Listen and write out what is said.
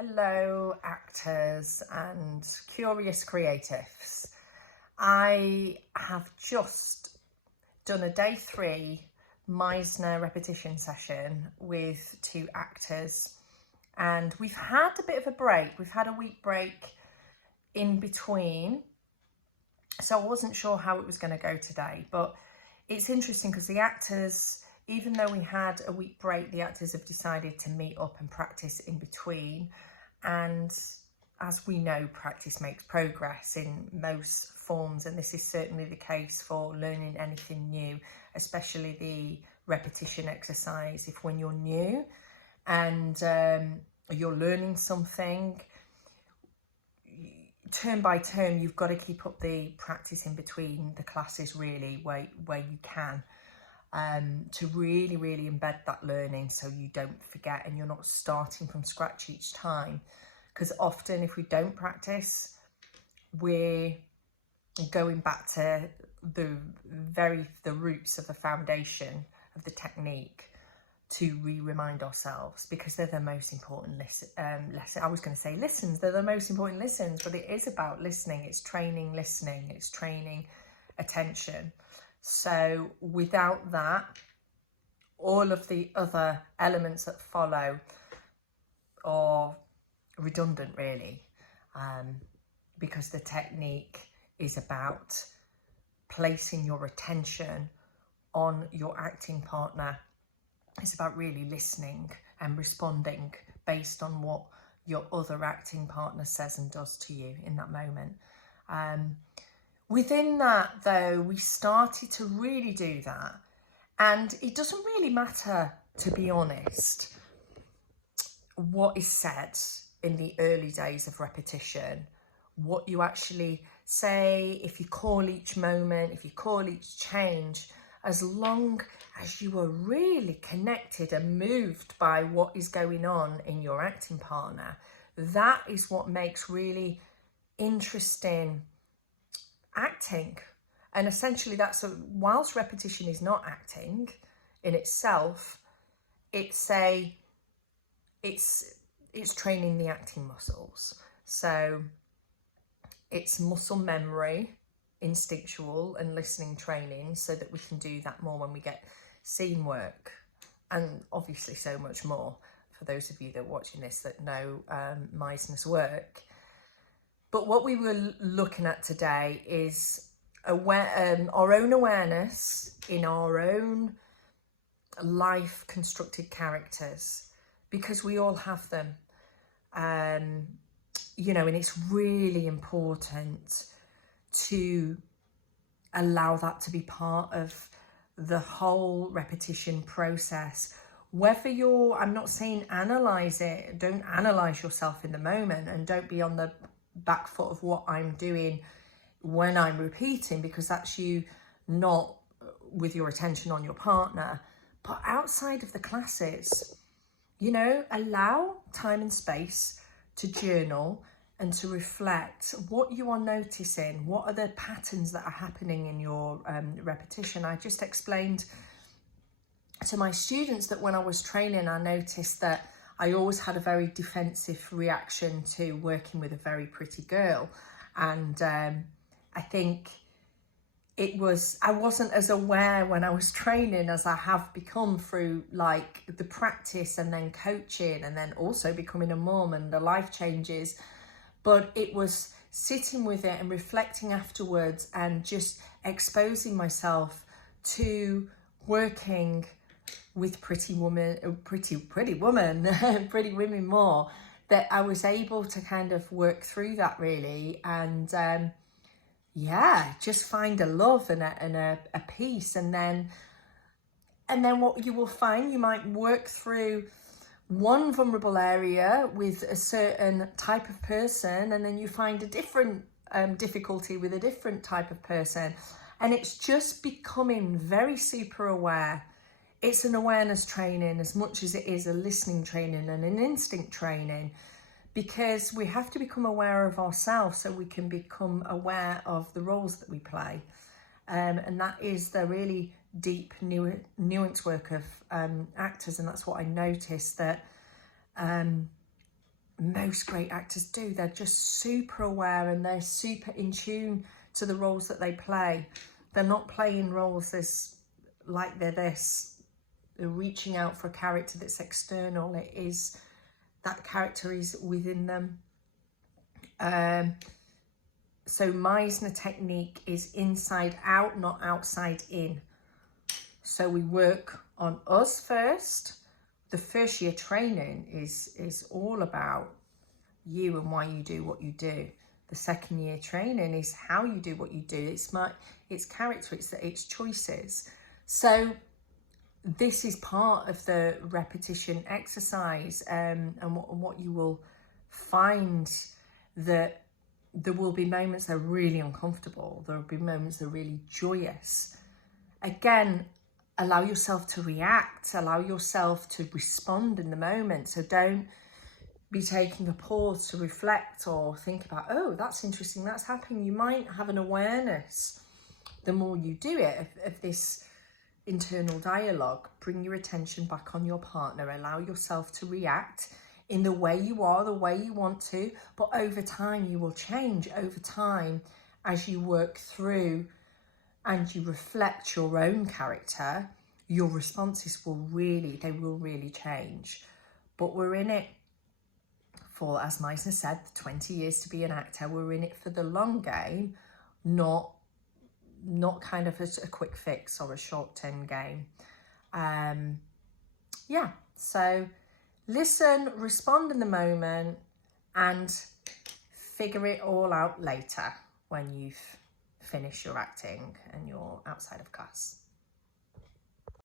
Hello, actors and curious creatives. I have just done a day 3 Meisner Repetition session with 2 actors, and we've had a bit of a break. We've had a week break in between, so I wasn't sure how it was going to go today, but it's interesting because the actors, even though we had a week break, the actors have decided to meet up and practice in between. And as we know, practice makes progress in most forms, and this is certainly the case for learning anything new, especially the repetition exercise. If when you're new and you're learning something, term by term, you've got to keep up the practice in between the classes, really, where you can. To really embed that learning so you don't forget and you're not starting from scratch each time, because often if we don't practice, we're going back to the roots of the foundation of the technique to remind ourselves, because they're the most important lessons. I was going to say listens, they're the most important lessons, but it is about listening. It's training listening, it's training attention. So without that, all of the other elements that follow are redundant, really, because the technique is about placing your attention on your acting partner. It's about really listening and responding based on what your other acting partner says and does to you in that moment. Within that, though, we started to really do that. And it doesn't really matter, to be honest, what is said in the early days of repetition, what you actually say, if you call each moment, if you call each change, as long as you are really connected and moved by what is going on in your acting partner. That is what makes really interesting acting. And essentially that's whilst repetition is not acting in itself, it's training the acting muscles. So it's muscle memory, instinctual and listening training, so that we can do that more when we get scene work, and obviously so much more for those of you that are watching this that know Meisner's work. But what we were looking at today is our own awareness in our own life constructed characters, because we all have them. And it's really important to allow that to be part of the whole repetition process. Whether I'm not saying analyze it, don't analyze yourself in the moment, and don't be on the back foot of what I'm doing when I'm repeating, because that's you not with your attention on your partner. But outside of the classes, allow time and space to journal and to reflect what you are noticing. What are the patterns that are happening in your repetition? I just explained to my students that when I was training, I noticed that I always had a very defensive reaction to working with a very pretty girl. And I think I wasn't as aware when I was training as I have become through like the practice and then coaching and then also becoming a mum and the life changes. But it was sitting with it and reflecting afterwards and just exposing myself to working with pretty women more, that I was able to kind of work through that, really, and just find a love and a peace. And then what you will find, you might work through one vulnerable area with a certain type of person, and then you find a different difficulty with a different type of person. And it's just becoming very super aware. It's an awareness training as much as it is a listening training and an instinct training, because we have to become aware of ourselves so we can become aware of the roles that we play. And that is the really deep nuance work of actors. And that's what I noticed, that most great actors do. They're just super aware and they're super in tune to the roles that they play. They're not playing roles like they're reaching out for a character that's external. It is, that character is within them. So Meisner technique is inside out, not outside in. So we work on us first. The first year training is all about you and why you do what you do. The second year training is how you do what you do. It's character, it's choices. So this is part of the repetition exercise, and what you will find, that there will be moments that are really uncomfortable. There will be moments that are really joyous. Again, allow yourself to react, allow yourself to respond in the moment. So don't be taking a pause to reflect or think about, oh, that's interesting, that's happening. You might have an awareness, the more you do it, of this internal dialogue. Bring your attention back on your partner, allow yourself to react in the way you are, the way you want to, but over time you will change. Over time, as you work through and you reflect your own character, your responses will really change. But we're in it for, as Meisner said, 20 years to be an actor. We're in it for the long game, not kind of a quick fix or a short-term game. Yeah, so listen, respond in the moment, and figure it all out later when you've finished your acting and you're outside of class.